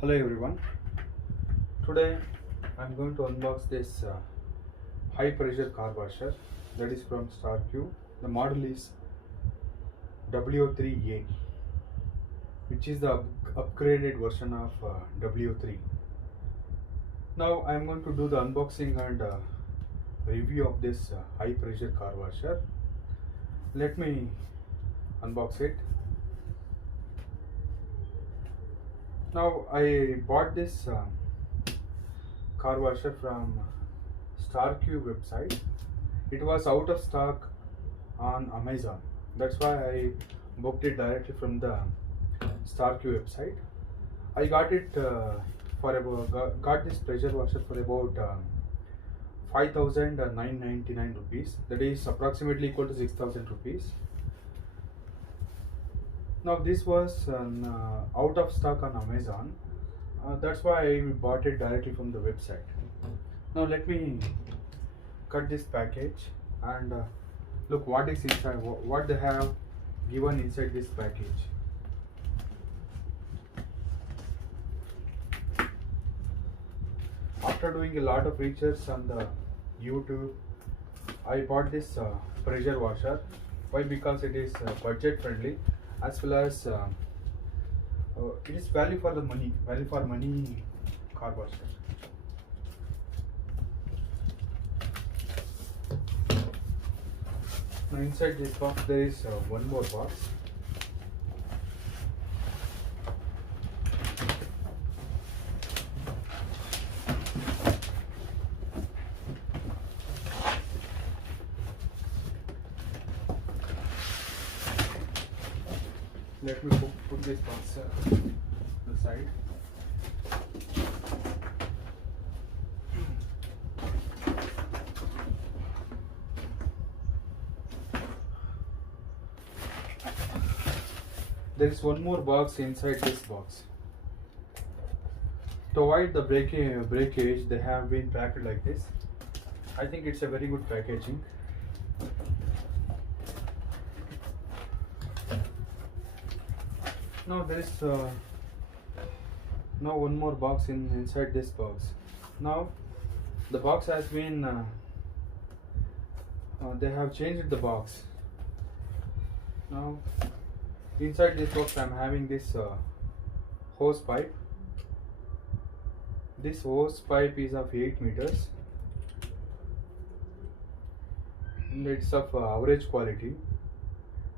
Hello everyone. Today I'm going to unbox this high pressure car washer that is from StarQ. The model is W03A, which is the upgraded version of W3. Now I'm going to do the unboxing and review of this high pressure car washer. Let me unbox it. Now I bought this car washer from StarQ website. It was out of stock on Amazon. That's why I booked it directly from the StarQ website. I got it for about got this pressure washer for about 5,999 rupees. That is approximately equal to 6,000 rupees. Now this was out of stock on Amazon. That's why I bought it directly from the website. Now let me cut this package and look what is inside, what they have given inside this package. After doing a lot of research on the YouTube, I bought this pressure washer. Why? Because it is budget friendly, as well as it is value for the money, car washer. Now inside this box there is one more box. Let me put this box to the side. There is one more box inside this box. To avoid the breakage, they have been packed like this. I think it's a very good packaging. Now there is now one more box inside this box. Now the box has been they have changed the box. Now inside this box I'm having this hose pipe. This hose pipe is of 8 meters and it's of average quality.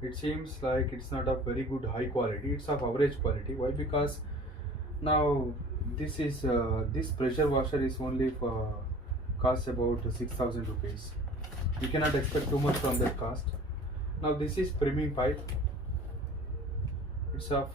It seems like it's not of very good high quality, it's of average quality. Why? Because now this is this pressure washer is only for cost about 6,000 rupees. You cannot expect too much from that cost. Now this is premium pipe. It's of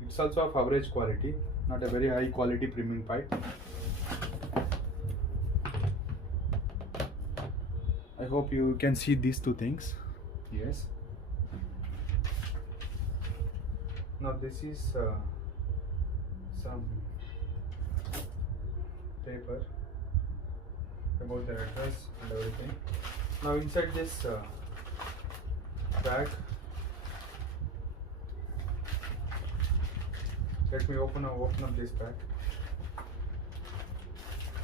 it's also of average quality, not a very high quality premium pipe. I hope you can see these two things. Yes. Now this is some paper about the address and everything. Now inside this bag, let me open up this bag.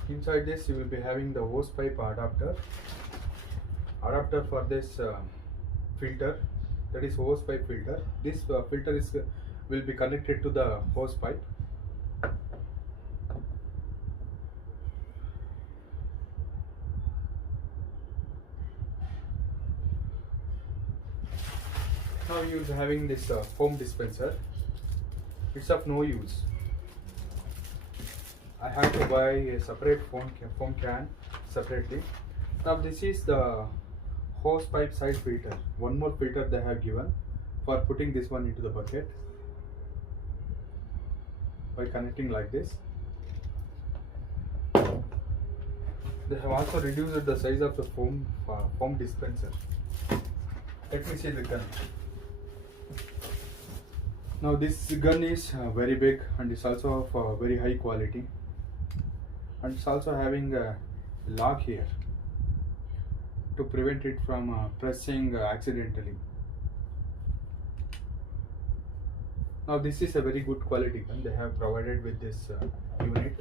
Inside this you will be having the hose pipe adapter for this filter, that is hose pipe filter. This filter is will be connected to the hose pipe. Now you will be having this foam dispenser. It's of no use. I had to buy a separate foam can separately. Now this is the hose pipe side filter. One more filter they have given for putting this one into the bucket by connecting like this. They have also reduced the size of the foam dispenser. Let me see the gun. Now this gun is very big and it's also of very high quality, and it's also having a lock here to prevent it from pressing accidentally. Now this is a very good quality gun they have provided with this unit.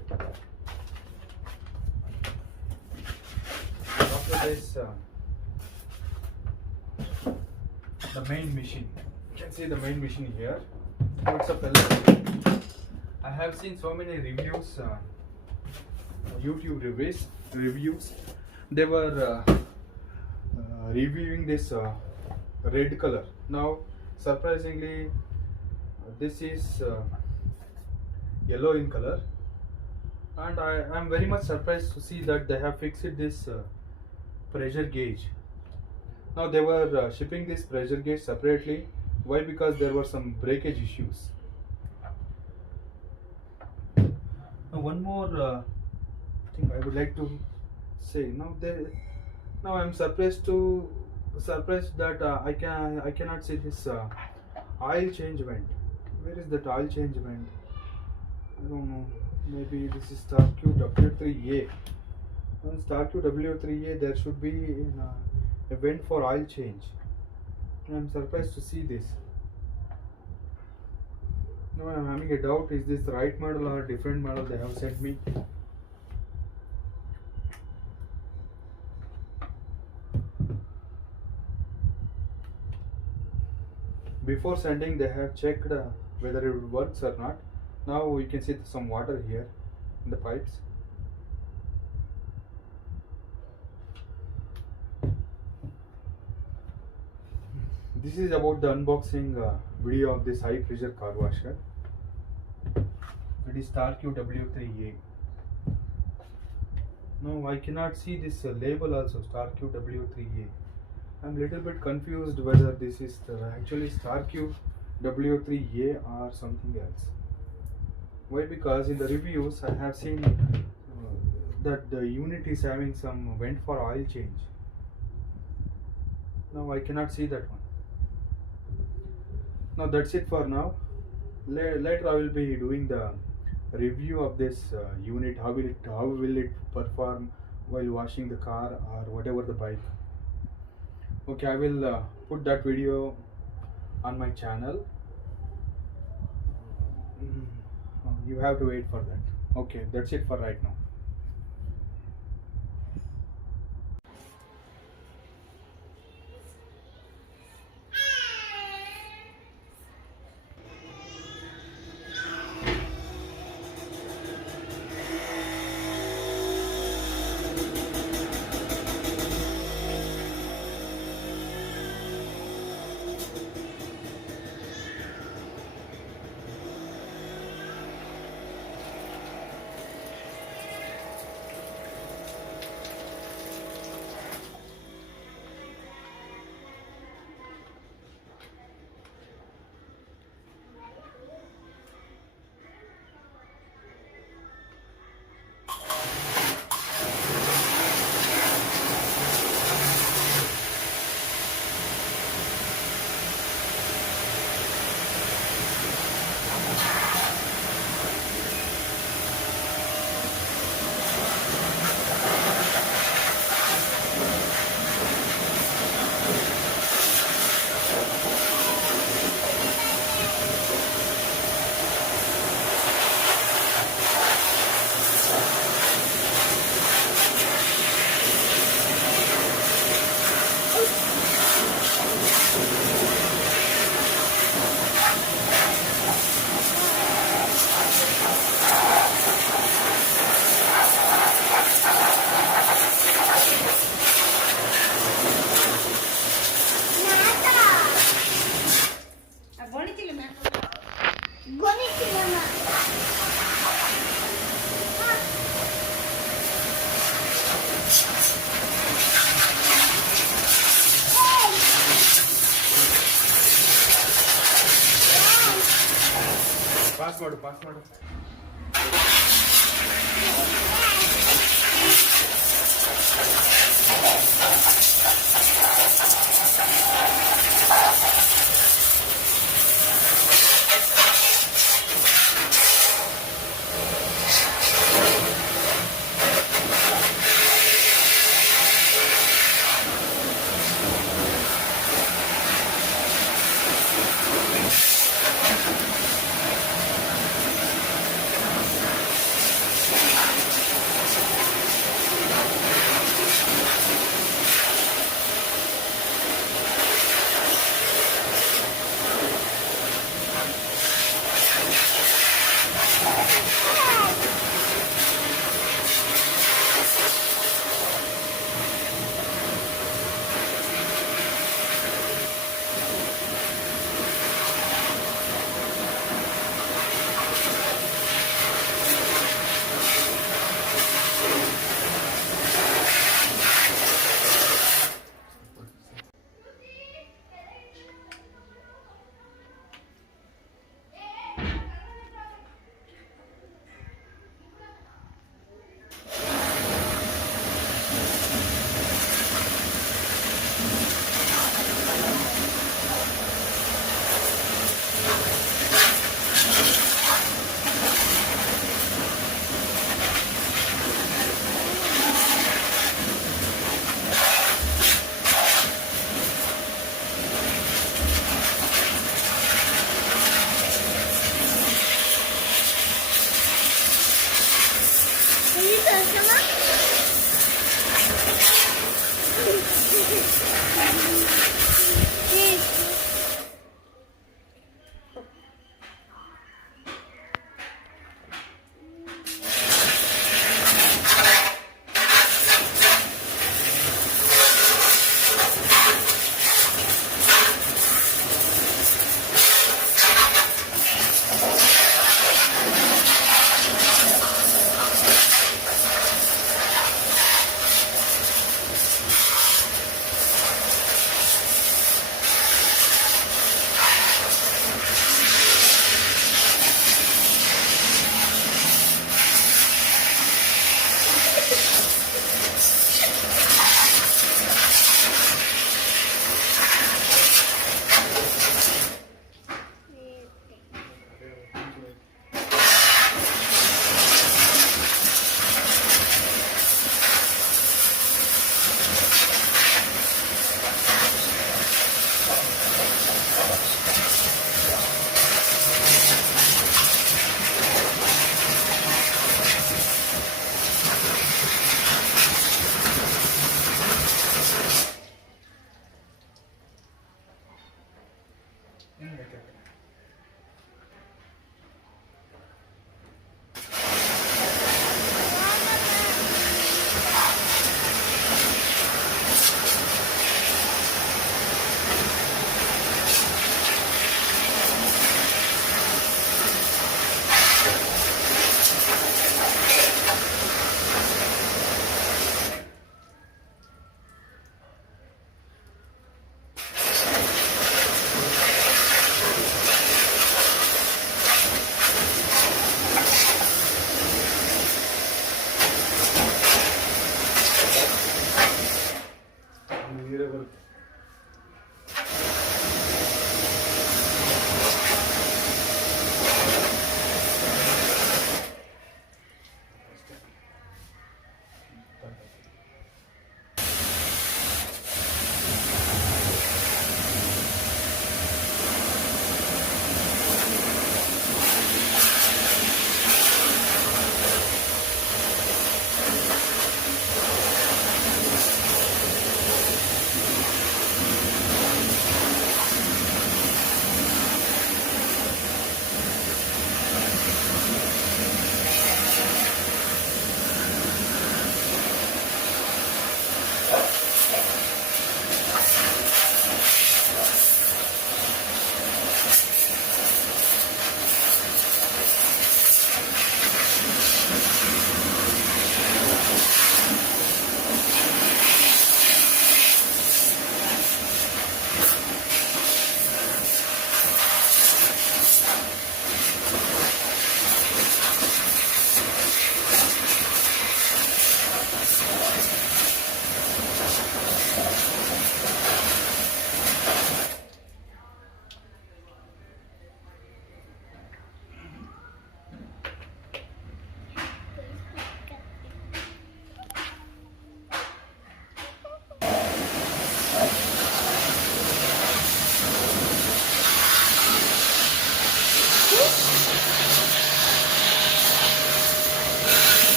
After this, the main machine. You can see the main machine here. Now it's a pellet. I have seen so many reviews, YouTube reviews. They were reviewing this red color. Now, surprisingly, this is yellow in color, and I am very much surprised to see that they have fixed this pressure gauge. Now they were shipping this pressure gauge separately. Why? Because there were some breakage issues. Now one more thing I would like to say. Now I'm surprised that I cannot see this oil change vent. Where is that oil change vent? I don't know. Maybe this is StarQ W3A. On StarQ W3A there should be a vent for oil change. I'm surprised to see this. Now I'm having a doubt, is this the right model or a different model they have sent me? Before sending they have checked whether it works or not. Now you can see some water here in the pipes. This is about the unboxing video of this high pressure car washer. It is StarQ W3A. No, I cannot see this label also, StarQ W3A. I'm a little bit confused whether this is actually StarQ W3A or something else. Why? Because in the reviews I have seen that the unit is having some vent for oil change. Now I cannot see that one. Now that's it for now. Later I will be doing the review of this unit. How will it perform while washing the car or whatever the bike. Okay, I will put that video on my channel. You have to wait for that. Okay, that's it for right now. Pass ಮಾಡು